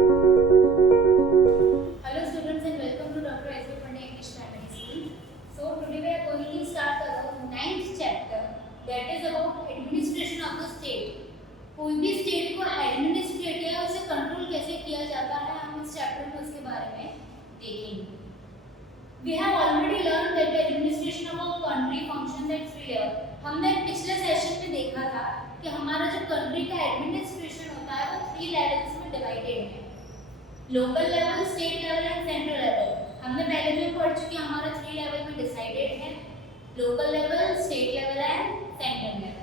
Hello students and welcome to Dr. S. V. Pandey English Primary School. So today we are going to start our 9th chapter that is about administration of the state. कोई भी state को administrate या उसे control कैसे किया जाता है हम इस चैप्टर में उसके बारे में देखेंगे. We have already learned that the administration of a country functions at 3 levels. हमने पिछले सेशन में देखा था कि हमारा जो कंट्री का एडमिनिस्ट्रेशन होता है वो 3 लेवल्स में डिवाइडेड है. Local level, state level and central level. हमने पहले भी पढ़ चुके हैं हमारा 3 लेवल में डिसाइडेड है. Local level, state level and central level.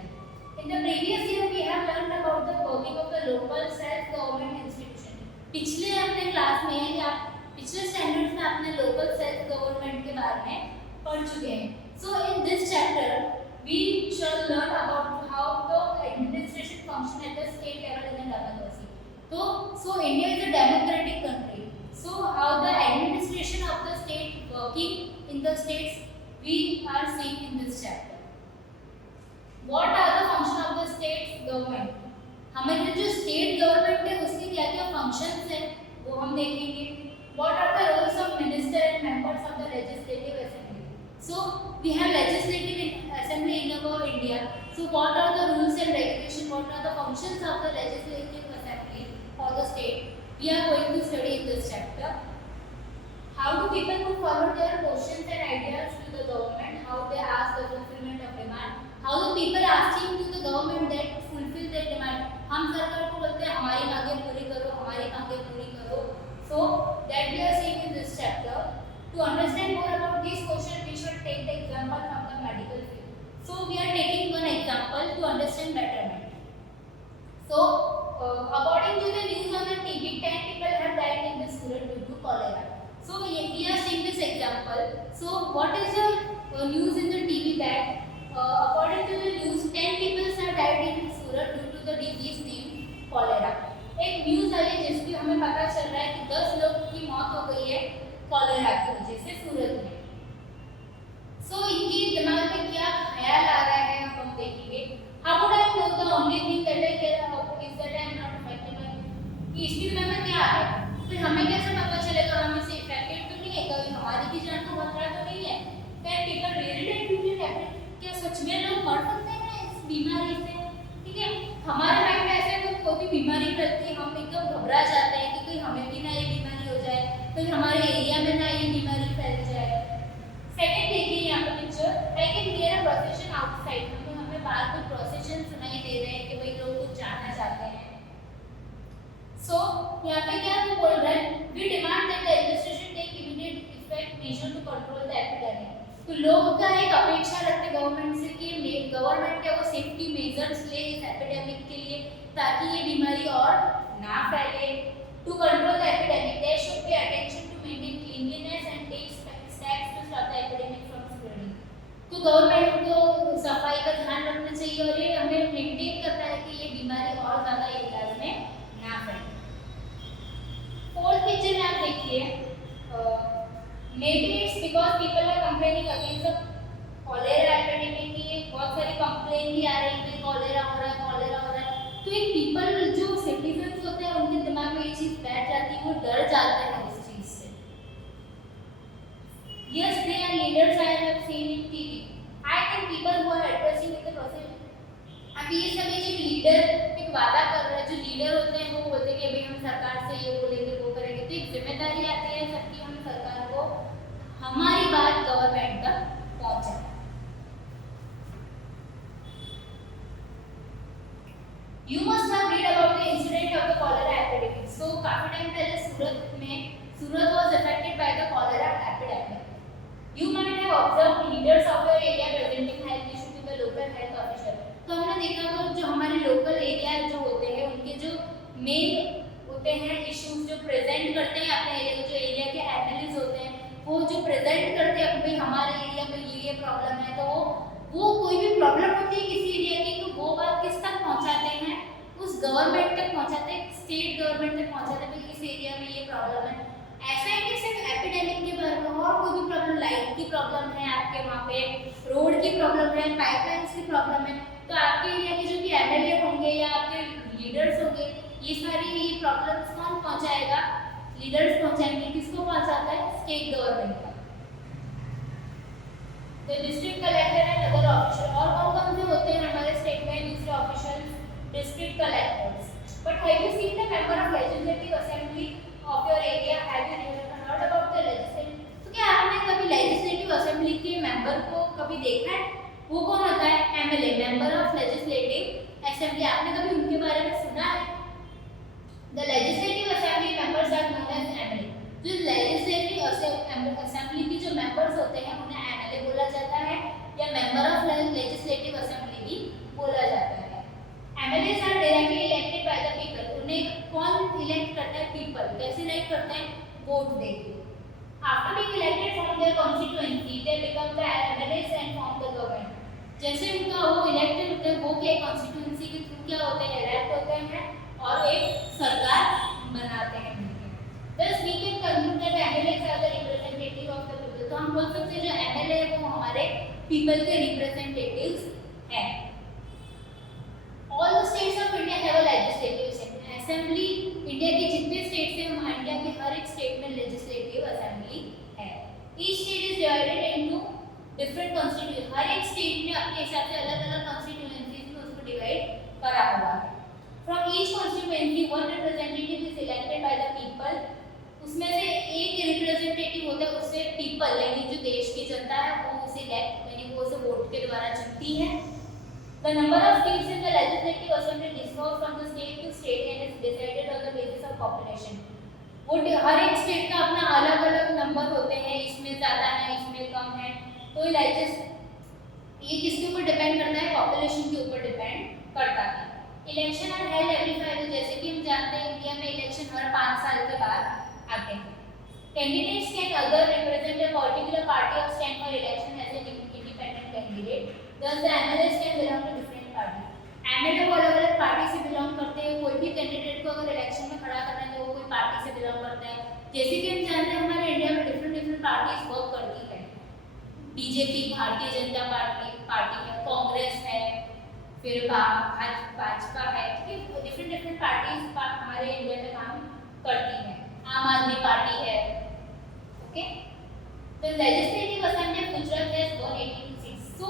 In the previous year we have learned about the working of the local self government institution. पिछले अपने क्लास में या पिछले स्टैंडर्ड्स में आपने लोकल सेल्फ गवर्नमेंट के बारे में पढ़ चुके हैं. So in this chapter we shall learn about how the administration function at the state level in the democracy. So India is a democratic country. So how the administration of the state working in the states we are seeing in this chapter. What are the function of the state government? हमें जो state government है उसके क्या क्या functions हैं वो हम देखेंगे. What are the roles of minister and members of the legislative assembly? So we have legislative assembly in our India. So what are the rules and regulations? What are the functions of the legislative assembly for the state? We are going to study in this chapter. How do people put forward their questions and ideas to the government? How they ask the fulfillment of demand? How do people asking to the government that fulfill their demand? हम सरकार को बोलते हैं हमारी मांगें पूरी करो, हमारी मांगें पूरी करो. So that we are seeing in this chapter. To understand more about this question, we should take the example from the medical field. So we are taking one example to understand betterment. So according to the news on the TV, 10 people have died in this Surat due to cholera. So we are seeing this example. So what is the news in the TV that according to the news 10 people have died in Surat due to the disease named cholera. एक news आई है जिसकी हमें पता चल रहा है कि 10 लोगों की मौत हो गई है कॉलेरा की वजह से सूरत में. So इनके दिमाग में क्या ख्याल आ रहा है हम देखेंगे. How would I know the only thing that I care about is that I am not affected by कि इसके दिमाग में क्या आ रहा है. फिर हमें कैसे पता चलेगा हम इससे इफेक्टेड तो नहीं है, कभी हमारी भी जान को खतरा तो नहीं है. Can people really die due to infection? क्या सच में लोग मर सकते हैं इस बीमारी से. ठीक है, हमारे माइंड में ऐसे कोई भी बीमारी फैलती है हम एकदम घबरा जाते हैं कि कोई हमें भी ना ये बीमारी हो जाए, कोई हमारे एरिया में ना ये बीमारी फैल जाए. सेकंड देखिए यहाँ पे picture. I can hear a procession outside. हमें बाहर कोई प्रोसेशन सुनाई दे रहे हैं कि भाई लोग कुछ जानना चाहते हैं. सो यहाँ पे क्या बोल रहा है, we demand that the administration take immediate effect measure to control the epidemic. तो लोग का एक अपेक्षा रखते गवर्नमेंट से कि गवर्नमेंट है वो सेफ्टी मेजर्स ले इस एपिडेमिक के लिए ताकि ये बीमारी और ना फैले. To control the epidemic there should be attention to maintain cleanliness and take steps to stop the epidemic from spreading. तो गवर्नमेंट को सफाई का ध्यान रखना चाहिए और ये हमें मेंटेन करना है कि ये बीमारी और ज़्यादा एरियाज में ना फैले. फोर्थ पिक्चर में आप देखिए. Maybe it's because people are complaining against the cholera epidemic की बहुत सारी कंप्लेन भी आ रही है कि कॉलेरा हो रहा है, कॉलेरा हो रहा है. तो एक पीपल जो सिटीजन्स होते हैं उनके दिमाग में ये चीज़ बैठ जाती है, वो डर जाते हैं उस चीज़ से. Yes, they are leaders I have seen in TV. I think people who are addressing in the process. अभी ये सभी जो लीडर एक वादा कर रहे हैं, जो लीडर होते हैं वो बोलते हैं कि अभी हम सरकार से ये बोलेंगे वो करेंगे. तो एक जिम्मेदारी आती है सबकी, हम सरकार को हमारी बात गवर्नमेंट तक पहुंचाए. You must have read about the incident of the cholera epidemic. So काफी टाइम पहले सूरत was affected by the cholera epidemic. You might have observed leaders of your area presenting health issue to the local health official. तो हमने देखा तो जो हमारे local area जो होते हैं उनके जो मेन होते हैं इश्यूज जो प्रेजेंट करते हैं अपने एरिया जो एरिया के एमएलएस होते हैं वो जो प्रेजेंट करते हैं भाई हमारे एरिया में ये प्रॉब्लम है. तो वो कोई भी प्रॉब्लम होती है किसी एरिया की तो वो बात किस तक पहुंचाते हैं, उस गवर्नमेंट तक पहुंचाते हैं, स्टेट गवर्नमेंट तक पहुंचाते हैं भाई इस एरिया में ये प्रॉब्लम है. ऐसा है कि सिर्फ एपिडेमिक के बारे में और कोई भी प्रॉब्लम, लाइट की प्रॉब्लम है आपके वहाँ पे, रोड की प्रॉब्लम है, पाइपलाइंस की प्रॉब्लम है, तो आपके एरिया के जो भी एमएलए होंगे या आपके लीडर्स होंगे ये सारी ये प्रॉब्लम्स कौन पहुँचाएगा, बिलर्स पहुंचाएंगे, किसको पहुंचाता है? स्टेट गवर्नमेंट का। तो district collector and other official, और कौन कौन से होते हैं हमारे स्टेट में दूसरे official? District collectors. But have you seen the member of legislative assembly of your area? Have you heard about the legislative? तो क्या आपने कभी लेजिस्लेटिव असेंबली के मेंबर को कभी देखा है? वो कौन होता है? MLA, member of legislative assembly. आपने कभी उनके बारे में सुना है? The legislative assembly members are known as MLA. जो लेजिस्लेटिव असेंबली के जो मेंबर्स होते हैं उन्हें एमएलए बोला जाता है, या मेंबर ऑफ लेजिस्लेटिव असेंबली भी बोला जाता है। MLAs are directly elected by the people. उन्हें कौन इलेक्ट करता है? पीपल। कैसे इलेक्ट करते हैं? वोट देके। After being elected from their constituency they become the MLAs and form the government. जैसे उनका वो इलेक्टेड होते हैं, वो के कॉन्स्टिट्यूएंसी के थ्रू क्या होते हैं? इलेक्ट होते हैं और एक सरकार बनाते हैं मिलकर। Thus we can conclude that MLAs are the representative of the people। तो हम बोल सकते हैं जो एमएलए है वो हमारे पीपल के रिप्रेजेंटेटिव्स हैं। All the states of India have a legislative assembly। India के जितने स्टेट्स हैं, हम इंडिया के हर एक स्टेट में लेजिस्लेटिव असेंबली है। Each state is divided into different constituencies। हर एक स्टेट ने अपने हिसाब से अलग-अलग constituencies में उसको डिवाइड करा हुआ है। From each constituency one representative is elected by the people। उसमें से एक रिप्रेजेंटेटिव होता है, उससे पीपल यानी जो देश की जनता है वो उसे इलेक्ट यानी वो उसे वोट के द्वारा चुनती है। The number of seats in the legislative assembly differs from the state to state and is decided on the basis of population। वो हर एक स्टेट का अपना अलग-अलग नंबर होते हैं, इसमें ज़्यादा है, इसमें कम है। तो ये किसके ऊपर डिपेंड करता है? पॉपुलेशन के ऊपर डिपेंड करता है। Election are held every 5 years। जैसे कि हम जानते हैं इंडिया में इलेक्शन हर 5 साल के बाद आते हैं। Candidates can either represent a particular party or stand for election as an independent candidate। Thus the MLAs can belong to different parties। MLA वो अलग-अलग पार्टी से बिलोंग करते हैं। कोई भी कैंडिडेट को अगर इलेक्शन में खड़ा करना है तो वो कोई पार्टी से बिलोंग करता है। जैसे कि हम जानते हैं हमारे इंडिया में डिफरेंट पार्टीज वर्क करती है। बीजेपी भारतीय जनता पार्टी है, कांग्रेस है, फिर भाजपा है, डिफरेंट पार्टीज हमारे इंडिया में काम करती है। आम आदमी पार्टी है। ओके, तो legislative assembly of Gujarat has 182 seats. So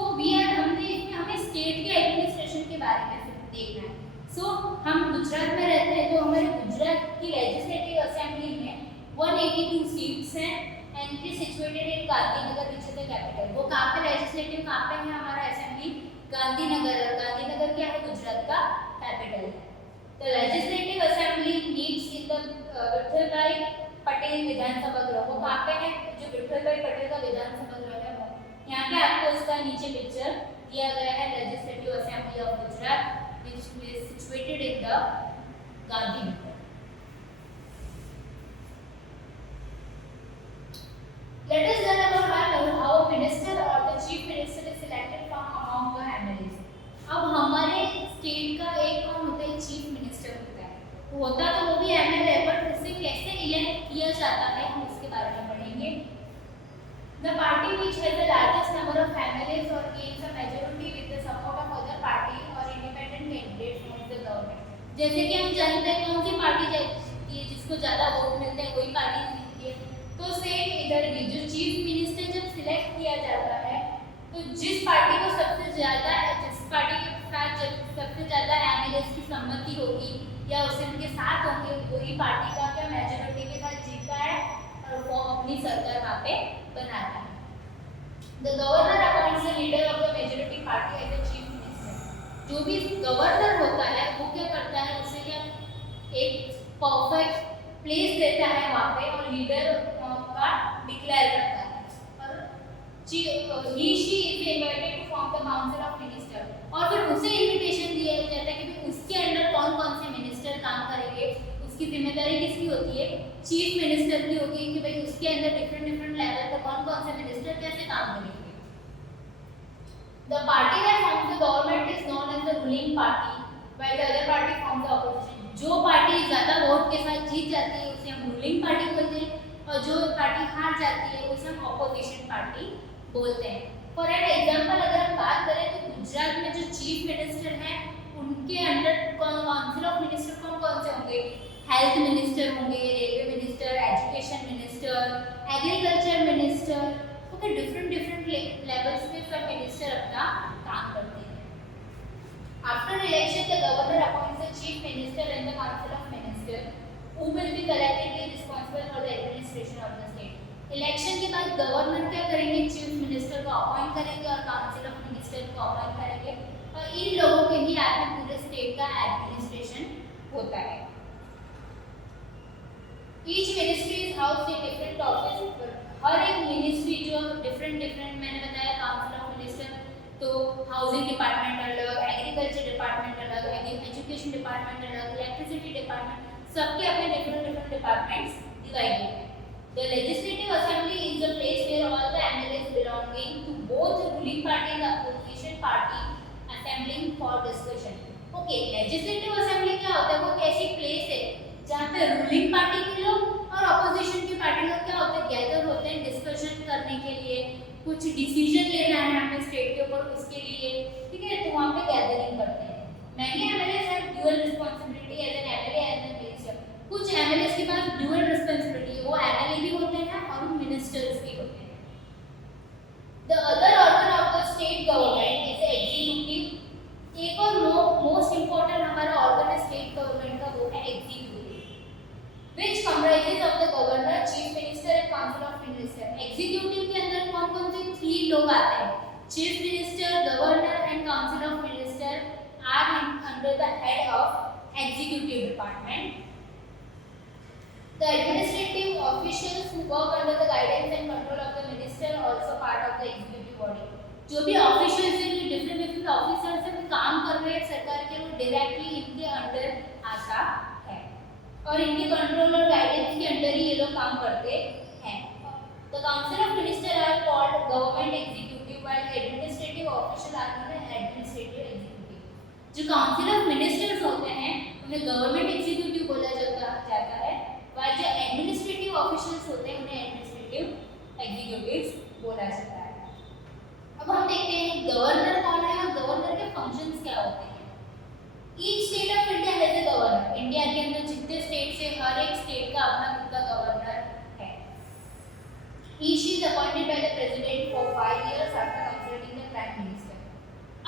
हमें स्टेट के एडमिनिस्ट्रेशन के बारे में देखना है। सो हम गुजरात में रहते हैं तो हमारे गुजरात की लेजिस्लेटिव असेंबली में 182 सीट्स हैं and it is situated in Gandhinagar which is the capital. वो कहाँ पे लेजिस्लेटिव कहाँ पे है हमारा असेंबली? गांधीनगर। गांधीनगर क्या है? गुजरात का कैपिटल है। The legislative assembly meets in the Vitthal भाई पटेल विधानसभा गृह। वो कहाँ पे है? जो विठल भाई पटेल का विधानसभा गृह है वो यहाँ पे आपको इसका नीचे पिक्चर दिया गया है। Legislative assembly of Gujarat which is situated in the Gandhinagar. Let us learn about how a minister or the chief minister is selected from among the MLAs। अब हमारे स्टेट का एक कौन होता है? चीफ मिनिस्टर होता है। होता तो वो भी एमएलए है, बट उसे कैसे इलेक्ट किया जाता है हम उसके बारे में पढ़ेंगे। The party which has the largest number of MLAs or gains a majority with the support of other party or independent candidate from the government। जैसे कि हम जानते हैं कौन सी पार्टी जीतती है, जिसको ज़्यादा वोट मिलते हैं वही पार्टी जीतती है। तो सेम इधर भी जो चीफ मिनिस्टर जब सिलेक्ट किया जाता है तो जिस पार्टी को सबसे ज़्यादा एमएलएस की सम्मति होगी या उसे उनके साथ होंगे वही पार्टी का क्या मेजॉरिटी के साथ जीतता है और वो अपनी सरकार वहाँ पे बनाता है। The governor appoints the leader of the majority party as the chief minister। जो भी गवर्नर होता है वो क्या करता है? उसे क्या एक परफेक्ट प्लेस देता है वहाँ पे और लीडर का डिक्लेयर करता है। He she is invited to form the council of minister। और फिर उसे इनविटेशन दिया जाता है कि उसके अंडर कौन कौन से मिनिस्टर काम करेंगे। उसकी जिम्मेदारी किसकी होती है? चीफ मिनिस्टर की होती है कि भाई उसके अंदर डिफरेंट लेवल पर कौन कौन से मिनिस्टर कैसे काम करेंगे। The party that forms the government is known as the ruling party while the other party forms the opposition। जो पार्टी ज़्यादा वोट के साथ जीत जाती है उसे हम रूलिंग पार्टी बोलते हैं और जो पार्टी हार जाती है उसे हम ऑपोजिशन पार्टी बोलते हैं। फॉर एन एग्जाम्पल अगर हम बात करें तो गुजरात में जो चीफ मिनिस्टर हैं उनके अंडर काउंसिल ऑफ मिनिस्टर कौन कौन से होंगे? हेल्थ मिनिस्टर होंगे, railway minister, education minister, agriculture minister, okay, different levels पे सब मिनिस्टर अपना काम करते हैं. After election the governor appoints the chief minister and the council of minister who will be collectively responsible for the administration of the state. Election के बाद governor क्या करेंगे, चीफ मिनिस्टर को अपॉइंट करेंगे और काउंसिल ऑफ मिनिस्टर को appoint करेंगे और इन लोगों के ही हाथ में पूरे स्टेट का एडमिनिस्ट्रेशन होता है. Each ministry is housed in different office. हर एक मिनिस्ट्री जो डिफरेंट मैंने बताया, काउंसिल ऑफ मिनिस्टर तो हाउसिंग डिपार्टमेंट अलग, एग्रीकल्चर डिपार्टमेंट अलग, एजुकेशन डिपार्टमेंट अलग, इलेक्ट्रिसिटी डिपार्टमेंट, सबके अपने डिफरेंट डिपार्टमेंट्स डिवाइडेड हैं. The legislative assembly is the place where all the MLAs belonging to both the ruling party and the opposition party assembling for discussion. Okay, legislative assembly क्या होता है, वो एक ऐसी place है जहाँ पे रूलिंग पार्टी के लोग और ऑपोजिशन की पार्टी लोग क्या होते हैं, गैदर होते हैं डिस्कशन करने के लिए, कुछ डिसीजन लेना है हमें स्टेट के ऊपर, उसके लिए, ठीक है, तो वहाँ पे गैदरिंग करते हैं. Many MLAs have dual responsibility as an MLA and an minister. कुछ MLAs के पास dual responsibility है, वो MLA भी होते हैं और मिनिस्टर्स भी होते हैं. The other organ of the state government is the executive. एक और मोस्ट इम्पोर्टेंट हमारा ऑर्गन है स्टेट गवर्नमेंट का, वो है executive, which comprises of the governor, chief minister and council of minister. Executive के अंदर कौन-कौन से 3 लोग आते हैं, chief minister, governor and council of minister are under the head of executive department. The administrative officials who work under the guidance and control of the minister are also part of the executive body. जो भी officials हैं, जो different officers हैं, वो काम कर रहे हैं सरकार के, वो डायरेक्टली इनके अंडर आता है और इनके कंट्रोल और गाइडेंस के अंडर ही ये लोग काम करते हैं. The council of minister are called government executive while administrative official are known as administrative executive. जो काउंसिल ऑफ मिनिस्टर्स होते हैं उन्हें गवर्नमेंट एग्जीक्यूटिव बोला जाता है, while जो एडमिनिस्ट्रेटिव ऑफिशियल्स होते हैं उन्हें एडमिनिस्ट्रेटिव एग्जीक्यूटिव्स बोला जाता है. अब हम देखते हैं गवर्नर कौन है और गवर्नर के फंक्शंस क्या होते हैं. Each state of India has a governor. India के अंदर जितने स्टेट्स हैं, हर एक स्टेट का अपना खुद का गवर्नर है. Each is appointed by the president for 5 years after consulting the prime minister.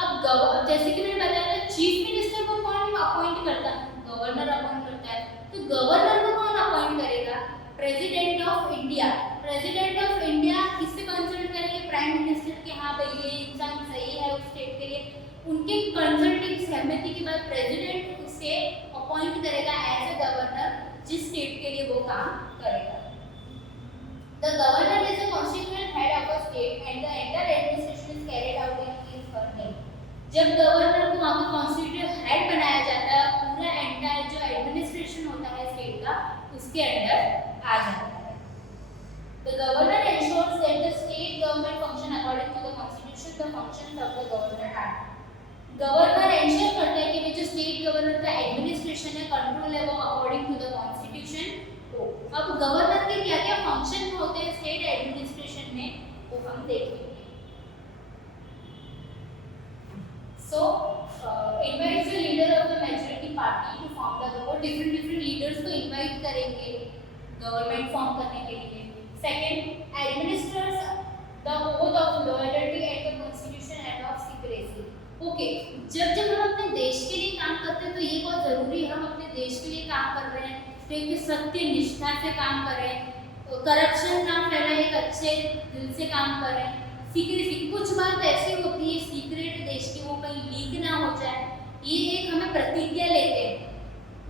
अब जैसे कि मैंने बताया था, चीफ मिनिस्टर को कौन अपॉइंट करता है, गवर्नर अपॉइंट करता है. तो गवर्नर को कौन अपॉइंट करेगा, president of India. President of India किससे कंसल्ट करेंगे, प्राइम मिनिस्टर के, हाँ भाई ये इंसान सही है उस स्टेट के लिए. उनके कंसल्टिंग सहमति के बाद प्रेसिडेंट उसे अपॉइंट करेगा एज ए गवर्नर, जिस स्टेट के लिए वो काम करेगा. The governor is the constitutional head of a state and the entire administration is carried out in his or her name. जब गवर्नर को वहाँ पर कॉन्स्टिट्यूटिव हेड बनाया जाता है, पूरा एंटायर जो एडमिनिस्ट्रेशन होता है स्टेट का उसके अंडर आ जाता है. The governor ensures that the state government function according to the constitution. The functions of the governor are. Governor ensure करता है कि जो स्टेट गवर्नर का एडमिनिस्ट्रेशन है, कंट्रोल है, वो अकॉर्डिंग टू द कॉन्स्टिट्यूशन हो. अब गवर्नर के क्या क्या फंक्शन होते हैं स्टेट एडमिनिस्ट्रेशन में, वो हम देखेंगे. So, invite the leader of the majority party to form the government. different leaders को invite करेंगे government form करने के लिए. Second, administers the oath of loyalty and the constitution and of secrecy. Okay, जब हम अपने देश के लिए काम करते हैं तो ये बहुत जरूरी है, हम अपने देश के लिए काम कर रहे हैं तो एक सत्य निष्ठा से काम करें, करप्शन ना फैलाए, एक अच्छे दिल से काम करें. सीक्रेसी, कुछ बात ऐसी होती है सीक्रेट देश की, वो कहीं लीक ना हो जाए, ये एक हमें प्रतिज्ञा लेते हैं.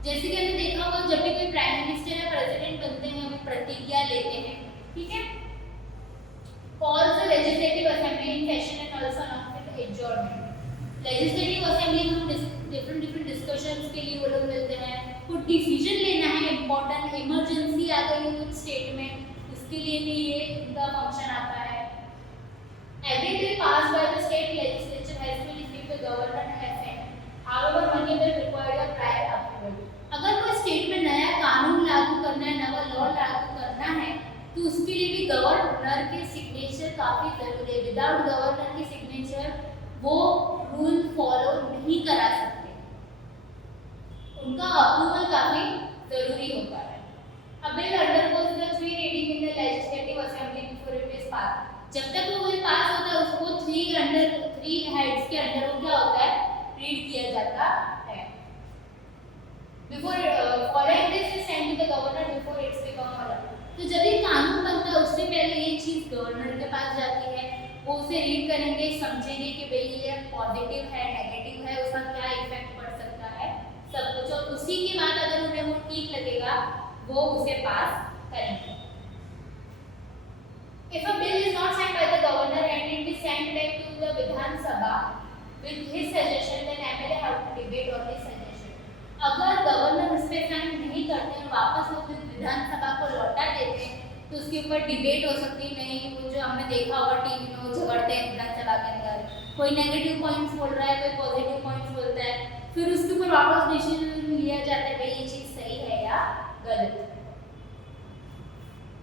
जैसे कि हमने देखा होगा जब भी कोई प्राइम मिनिस्टर या प्रेसिडेंट बनते हैं हमें प्रतिज्ञा लेते हैं, ठीक है. Calls the legislative assembly in session and also announce the adjournment. Legislative assembly में डिफरेंट डिस्कशंस के लिए वो लोग मिलते हैं, कुछ डिसीजन लेना है, इंपॉर्टेंट इमरजेंसी आ गई है कुछ स्टेट में, उसके लिए भी ये इनका फंक्शन आता है. Every bill passed by the state legislature has to receive the governor assent. However, many bills require a prior approval. अगर कोई स्टेट में नया कानून लागू करना है, नया लॉ लागू करना है, तो उसके लिए भी गवर्नर के सिग्नेचर काफी जरूरी है. विदाउट गवर्नर के सिग्नेचर वो रूल फॉलो नहीं करा सकते, उनका अप्रूवल काफी जरूरी होता है. A bill undergoes the 3 जब तक वो बिल पास होता है उसको 3 हेड्स के अंडर वो क्या होता है, रीड किया जाता है। Before following this is send to the governor before it's become law. तो जब ये कानून बनता है उससे पहले ये चीज गवर्नर के पास जाती है, वो उसे रीड करेंगे, समझेंगे कि भाई ये पॉजिटिव है नेगेटिव है, उसका क्या इफेक्ट पड़ सकता है सब कुछ, और उसी के बाद अगर उन्हें वो ठीक लगेगा वो उसे पास करेंगे। If a bill is not signed by the governor and it is sent back to the Vidhan Sabha with his suggestion, then MLA have to debate on his suggestion. अगर गवर्नर उस पे साइन नहीं करते और वापस वो विधानसभा को लौटा देते हैं तो उसके ऊपर डिबेट हो सकती है। नहीं, वो जो हमने देखा होगा टीवी में वो झगड़ते हैं विधानसभा के अंदर, कोई नेगेटिव पॉइंट्स बोल रहा है, कोई पॉजिटिव पॉइंट्स बोलता है, फिर उसके ऊपर वापस डिसीजन लिया जाता है भाई ये चीज सही है या गलत।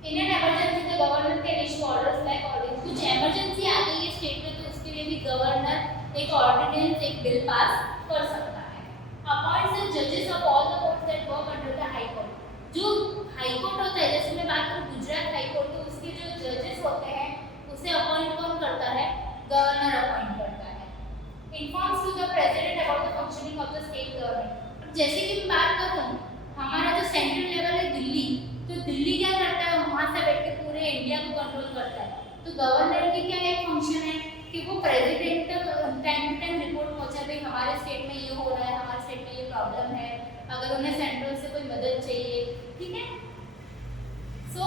In an emergency the governor can issue orders like ordinance. कुछ इमरजेंसी आ गई है स्टेट में तो उसके लिए भी गवर्नर एक ऑर्डिनेंस एक बिल पास कर सकता है। अपॉइंट्स द जजेस of all the courts that work under the high court. जो हाई कोर्ट होता है, जैसे मैं बात करूं गुजरात हाई कोर्ट, तो उसके जो जजेस होते हैं उसे अपॉइंट कौन करता है, गवर्नर अपॉइंट करता है। Informs to the president about the functioning of the state government. जैसे कि मैं बात करूं हमारा जो सेंट्रल लेवल है दिल्ली, तो दिल्ली क्या करता है, वहां से बैठ के पूरे इंडिया को कंट्रोल करता है। तो गवर्नर की क्या एक फंक्शन है कि वो प्रेसिडेंट तक टाइम टू टाइम रिपोर्ट पहुंचा भाई हमारे स्टेट में ये हो रहा है, हमारे स्टेट में ये प्रॉब्लम है, अगर उन्हें सेंट्रल से कोई मदद चाहिए, ठीक है। सो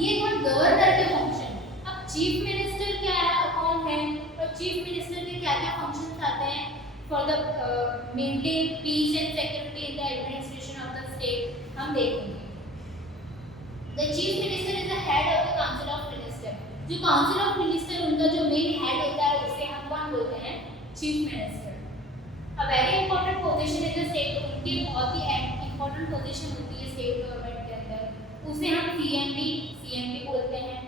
ये था गवर्नर के फंक्शन। अब चीफ मिनिस्टर क्या है, कौन है, और चीफ मिनिस्टर के क्या क्या फंक्शंस आते हैं for the maintain piece and security in the administration of the state, हम देखेंगे। The chief minister is the head of the council of minister। जो council of minister उनका जो मेन हेड होता है उसे हम कौन बोलते हैं, chief minister। A very important position in the state, उनकी बहुत ही important position होती है स्टेट गवर्नमेंट के अंदर, उसे हम CMD बोलते हैं।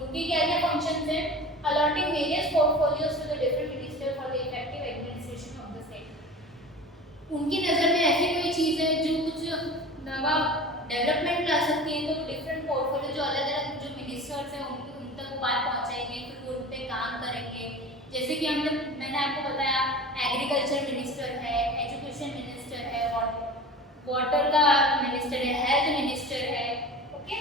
उनके क्या क्या फंक्शंस हैं, allotting various portfolios to the different minister for the effective administration of the state। उनकी नज़र में ऐसी कोई चीज़ है जो कुछ नवा डेवलपमेंट ला सकती है, तो डिफरेंट पोर्टफोलियो जो अलग अलग जो मिनिस्टर्स हैं उन तक बात पहुंचाएंगे, फिर वो उन पे काम करेंगे। जैसे कि मैंने आपको बताया एग्रीकल्चर मिनिस्टर है, एजुकेशन मिनिस्टर है, वाटर का मिनिस्टर है, हेल्थ मिनिस्टर है, okay.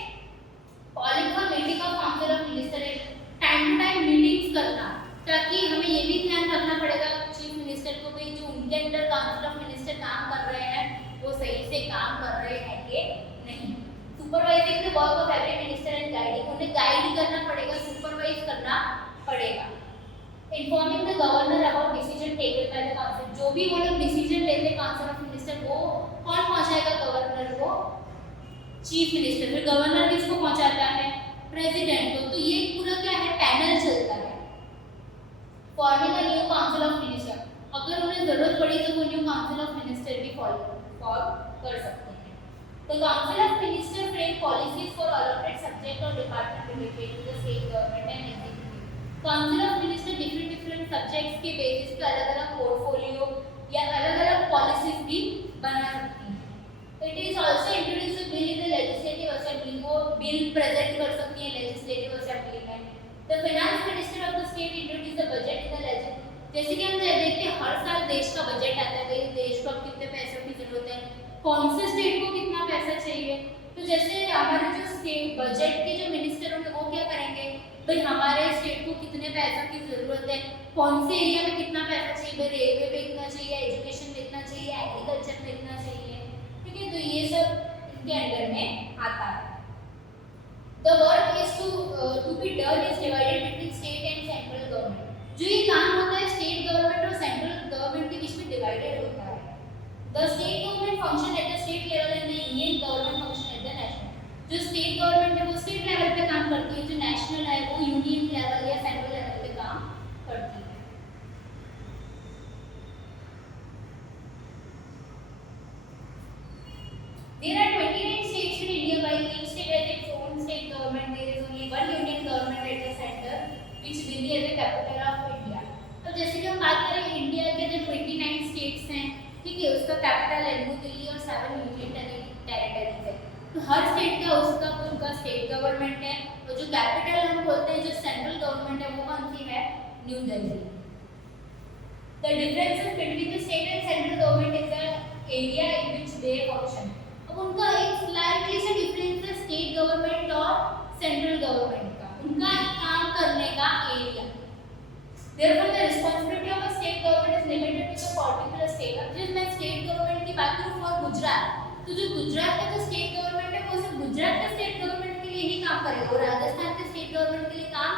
Calling for meeting of council of minister है, टाइम टू टाइम मीटिंग्स करना, ताकि हमें ये भी ध्यान रखना पड़ेगा चीफ मिनिस्टर को भी जो उनके अंडर काउंसिल ऑफ मिनिस्टर काम कर रहे हैं वो सही से काम कर रहे हैं कि नहीं। Supervising the work of every minister and guiding, उन्हें गाइड करना पड़ेगा, सुपरवाइज करना पड़ेगा। Informing the governor about decision taken by the council, जो भी वो लोग डिसीजन लेते हैं काउंसिल ऑफ मिनिस्टर वो कौन पहुंचाएगा गवर्नर को, चीफ मिनिस्टर। फिर गवर्नर किसको पहुंचाता है, प्रेसिडेंट को। तो ये पूरा क्या है, पैनल चलता है। Forming a new council of minister, अगर उन्हें जरूरत पड़ी तो वो न्यू काउंसिल ऑफ मिनिस्टर भी फॉर्म कर सकते हैं। The Council of Ministers frame policies for allotted subject or department related to the state government and executive। Council of Ministers different subjects के बेसिस पे अलग अलग पोर्टफोलियो या अलग अलग पॉलिसीज भी बना सकती हैं। It is also introduce a bill in the legislative assembly, वो बिल प्रेजेंट कर सकती है legislative assembly में। The finance minister of the state introduce the budget in the legislative। जैसे कि हम देखते हैं हर साल देश का बजट आता है, भाई देश को अब कितने पैसों की जरूरत है, कौन से स्टेट को कितना पैसा चाहिए। तो जैसे हमारे जो स्टेट बजट के जो मिनिस्टर होंगे वो क्या करेंगे, भाई हमारे स्टेट को कितने पैसों की जरूरत है, कौन से एरिया में कितना पैसा चाहिए, भाई रेलवे में इतना चाहिए, एजुकेशन में इतना चाहिए, एग्रीकल्चर में इतना चाहिए, ठीक है। तो ये सब इनके अंडर में आता है। The work is to be done is divided between state and central government। जो ये काम होता है स्टेट गवर्नमेंट और सेंट्रल गवर्नमेंट के बीच में डिवाइडेड होता है। The state government function at the state level and the union government function at the national। जो स्टेट गवर्नमेंट है वो स्टेट लेवल पे काम करती है, जो नेशनल है वो यूनियन लेवल या सेंट्रल लेवल पे काम करती है। There are 29 states in India, while each state has its own state government. There is only one union government at the center, which Delhi is the capital of India। तो जैसे कि हम बात करें इंडिया के जो 29 स्टेट्स हैं, ठीक है, उसका कैपिटल है न्यू दिल्ली और 7 यूनियन टेरिटरीज है। तो हर स्टेट का उसका खुद का स्टेट गवर्नमेंट है, और जो कैपिटल हम बोलते हैं जो सेंट्रल गवर्नमेंट है वो कौन सी है, new Delhi. The differences between the state and central government is the area in which they function. अब उनका एक स्लाइटली सा डिफरेंस है स्टेट गवर्नमेंट और सेंट्रल गवर्नमेंट का, उनका काम करने का area. Therefore, the responsibility of a state government is limited to the particular state. अब जब मैं स्टेट गवर्नमेंट की बात करूँ फॉर गुजरात, तो जो गुजरात का जो स्टेट गवर्नमेंट है वो सिर्फ गुजरात के स्टेट गवर्नमेंट के लिए ही काम करेगा, और राजस्थान के स्टेट गवर्नमेंट के लिए काम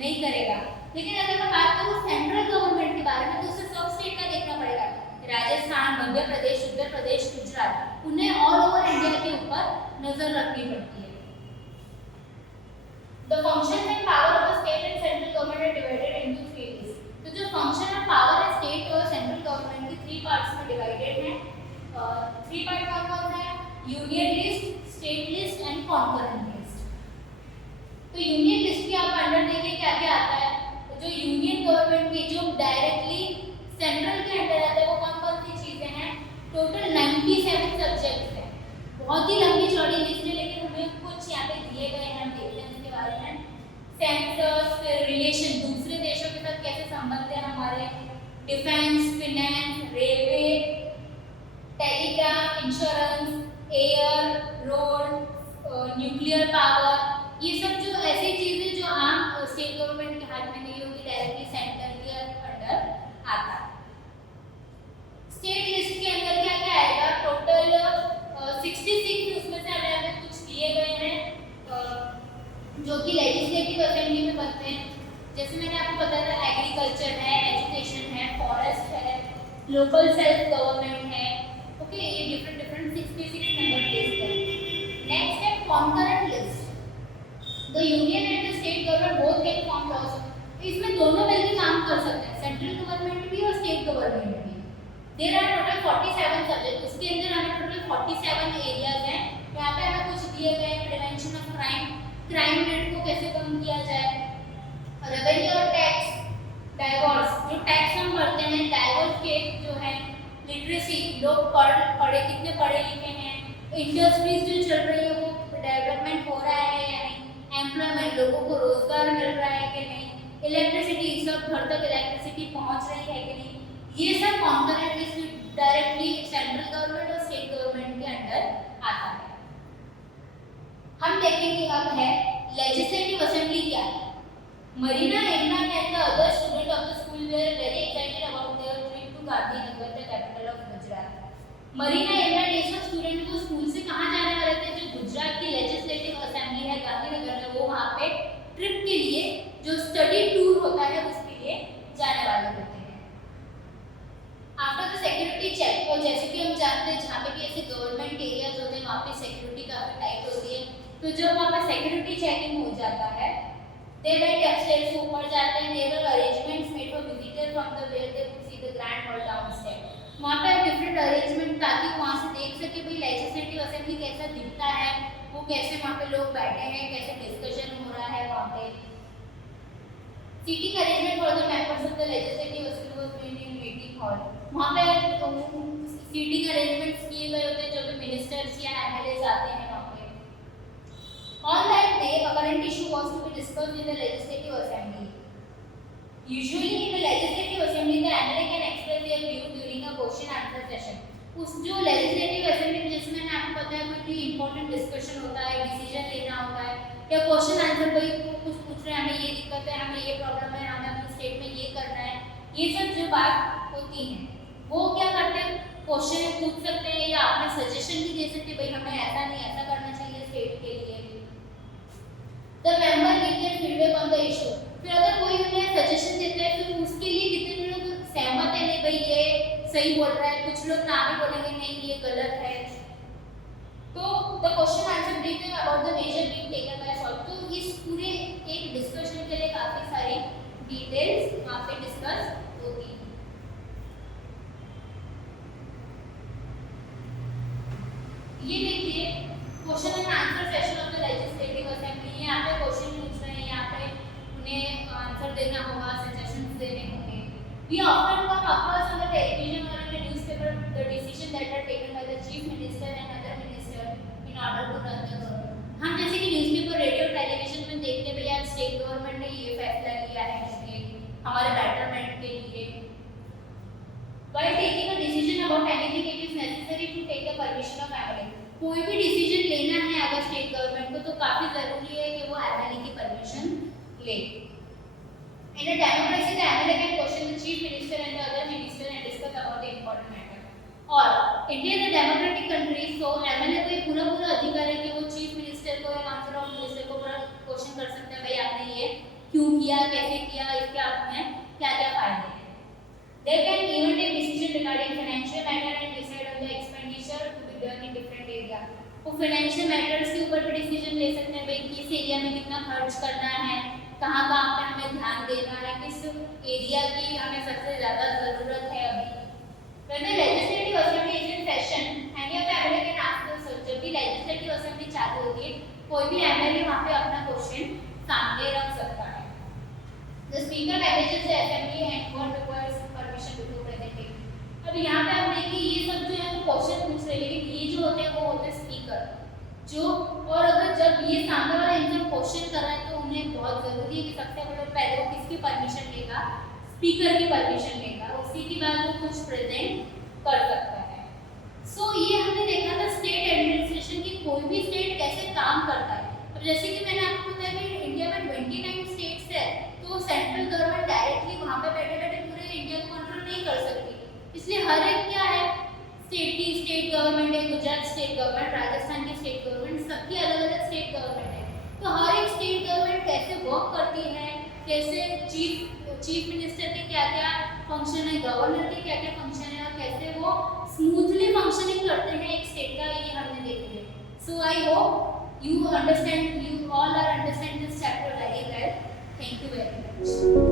नहीं करेगा। लेकिन अगर मैं बात करूँ सेंट्रल गवर्नमेंट के बारे में, तो उसे सब स्टेट का देखना पड़ेगा। राजस्थान, मध्य प्रदेश, उत्तर प्रदेश, गुजरात, उन्हें ऑल ओवर इंडिया के ऊपर नजर रखनी पड़ती है। The functions and power of the state and central government are divided into three ways. तो जो फंक्शन और पावर है स्टेट और सेंट्रल गवर्नमेंट की थ्री पार्ट्स में डिवाइडेड है। थ्री पार्ट कौन कौन है, union list, state list and concurrent list. तो यूनियन लिस्ट के आप अंडर देखिए क्या क्या आता है। तो जो यूनियन गवर्नमेंट की जो डायरेक्टली सेंट्रल के अंडर आता है वो कौन कौन सी चीजें हैं, टोटल 97 सब्जेक्ट्स हैं। बहुत ही लंबी चौड़ी लिस्ट है, लेकिन हमें कुछ यहाँ पे दिए गए हैं, हम देखते हैं इसके बारे में। सेंसस, फिर रिलेशन, दूसरे देशों के साथ कैसे संबंध है हमारे, defence, finance, railway, telegraph, insurance, air, road, nuclear power, ये सब जो ऐसी चीजें जो आम स्टेट गवर्नमेंट के हाथ में नहीं होगी, डायरेक्टली सेंटर के अंडर आता है। स्टेट लिस्ट के अंदर क्या क्या आएगा, टोटल 66, उसमें से हमें कुछ दिए गए हैं जो कि लेजिस्लेटिव असेंबली में बनते हैं। जैसे मैंने आपको बताया था, एग्रीकल्चर है, एजुकेशन है, फॉरेस्ट है, लोकल सेल्फ गवर्नमेंट है। ओके, ये डिफरेंट डिफरेंट 66 नंबर प्लेस है। नेक्स्ट है concurrent list. The union and the state government both can form laws. इसमें दोनों मिलकर काम कर सकते हैं, सेंट्रल गवर्नमेंट भी और स्टेट गवर्नमेंट भी। देयर आर टोटल 47 सब्जेक्ट, उसके अंदर हमें टोटल 47 एरियाज हैं। यहाँ पे हमें कुछ दिए गए हैं, prevention of crime, crime rate को कैसे कम किया जाए, रेवेन्यू और टैक्स, डाइवोर्स, जो टैक्स हम भरते हैं, डाइवोर्स के जो है, लिटरेसी, लोग पढ़े कितने पढ़े लिखे हैं, इंडस्ट्रीज जो चल रही है वो डेवलपमेंट हो रहा है या नहीं, एम्प्लॉयमेंट, लोगों को रोजगार मिल रहा है कि नहीं, इलेक्ट्रिसिटी, सब घर तक इलेक्ट्रिसिटी पहुंच रही है कि नहीं, ये सब concurrent list directly central government और स्टेट गवर्नमेंट के अंडर आता है। हम देखेंगे अब है लेजिस्लेटिव असेंबली क्या है। Marina Agnan and the other student of the school were very excited about their trip to Gandhinagar, the capital of Gujarat. Marina Agnan ये सब स्टूडेंट को स्कूल से कहां जाने वाले थे, जो गुजरात की लेजिस्लेटिव असेंबली है गांधीनगर में, वो वहां पे ट्रिप के लिए, जो स्टडी टूर होता है उसके लिए जाने वाले होते हैं। आफ्टर द सिक्योरिटी चेक, और जैसे कि हम जानते हैं जहाँ पे भी ऐसे गवर्नमेंट एरियाज होते हैं वहाँ पे सिक्योरिटी काफी टाइट होती है, तो जब वहाँ पे सिक्योरिटी चेकिंग हो जाता है, दे वेंट अपस्टेयर्स, ऊपर जाते हैं, there are arrangements made for visitor from the where they could see the grand hall downstair. वहाँ पे डिफरेंट अरेंजमेंट ताकि वहाँ से देख सके भाई लेजिस्लेटिव असेंबली कैसा दिखता है, वो कैसे वहाँ पे लोग बैठे हैं, कैसे डिस्कशन हो रहा है वहाँ पे। Seating arrangement for the members of the legislative assembly was made in meeting hall. वहाँ पे सीटिंग अरेंजमेंट्स किए गए होते हैं जो भी मिनिस्टर्स या एमएलएस आते हैं वहाँ पे। On that day, a current issue was to be discussed in the legislative assembly. Usually, in the legislative assembly, the MLA can express their view during a question answer session. उस जो legislative assembly में जैसे मैंने आपको बताया कोई भी important discussion होता है, decision लेना होता है, या question answer कोई कुछ पूछ रहे हैं, हमें ये दिक्कत है, हमें ये प्रॉब्लम है, हमें अपने स्टेट में ये करना है, ये सब जो बात होती है, वो क्या करते हैं, क्वेश्चन पूछ सकते हैं या अपने सजेशन भी दे सकते हैं, भाई हमें ऐसा नहीं ऐसा करना चाहिए स्टेट के लिए। The member give their feedback on the issue. फिर अगर कोई हमें सजेशन देता है फिर उसके लिए कितने लोग सहमत है, नहीं भाई ये सही बोल रहा है, कुछ लोग ना भी बोलेंगे नहीं ये गलत है। तो the question answer briefing about the measure being taken by solve, तो इस पूरे एक डिस्कशन के लिए काफी सारी डिटेल्स वहाँ पे डिस्कस होती है। ये देखिए question and answer session of the legislative assembly, यहाँ पे क्वेश्चन पूछ रहे हैं, यहाँ पे उन्हें आंसर देना होगा, सजेशंस देने होंगे। We often come across on the television or in the newspaper the decision that are taken by the chief minister and other minister in order to run state government ने ये फैसला लिया है कि हमारे बेटरमेंट के लिए। While taking a decision about anything, it is necessary to take the permission of MLA. कोई भी डिसीजन लेना है अगर स्टेट गवर्नमेंट को तो काफी जरूरी है कि वो MLA की परमिशन ले। In a democracy, the MLA can question the chief minister and the other minister and discuss about the important matter. और India is a democratic country, so MLA को ये पूरा अधिकार है कि वो चीफ मिनिस्टर को या काउंसिल ऑफ मिनिस्टर को पूरा क्वेश्चन कर सकते हैं, भाई आपने ये क्यों किया, कैसे किया, इसके आपने क्या-क्या फायदे हैं। They can even take decision regarding financial matter and decide on the expenditure to be done in different area. वो फाइनेंशियल मैटर्स के ऊपर भी डिसीजन ले सकते हैं, भाई किस एरिया में कितना खर्च करना है, कहाँ पे हमें ध्यान देना है, किस एरिया की हमें सबसे ज़्यादा ज़रूरत है अभी। When the legislative assembly is in session, any of the MLA can ask the question। जब भी legislative assembly चालू होती है, कोई भी MLA वहाँ पे अपना क्वेश्चन सामने रख सकता है। The speaker manages the assembly and court requires permission before presenting। अब यहाँ पे आप देखिए ये सब जो है वो क्वेश्चन पूछ रहे हैं, लेकिन ये जो होते हैं वो होते हैं स्पीकर जो, और अगर जब ये सामने वाला इंसान क्वेश्चन कर रहा है तो उन्हें बहुत जरूरी है कि सबसे पहले वो किसकी परमिशन लेगा, स्पीकर की परमिशन लेगा, उसी के बाद वो कुछ प्रेजेंट कर सकता है। सो ये हमने देखा था स्टेट एडमिनिस्ट्रेशन की कोई भी स्टेट कैसे काम करता है। अब जैसे कि मैंने आपको बताया कि इंडिया में 29 स्टेट्स है, तो सेंट्रल गवर्नमेंट डायरेक्टली वहाँ पे बैठे पूरे इंडिया को कंट्रोल नहीं कर सकती, इसलिए हर एक क्या है स्टेट की स्टेट गवर्नमेंट है, गुजरात स्टेट गवर्नमेंट, राजस्थान की स्टेट गवर्नमेंट, सबकी अलग-अलग स्टेट गवर्नमेंट है। तो हर एक स्टेट गवर्नमेंट कैसे वर्क करती है, कैसे चीफ मिनिस्टर के क्या-क्या फंक्शन है, गवर्नर के क्या-क्या फंक्शन है, और कैसे वो स्मूथली फंक्शनिंग करते हैं एक स्टेट का, ये हमने देख लिया। So I hope you all are understand this chapter very well. Thank you very much.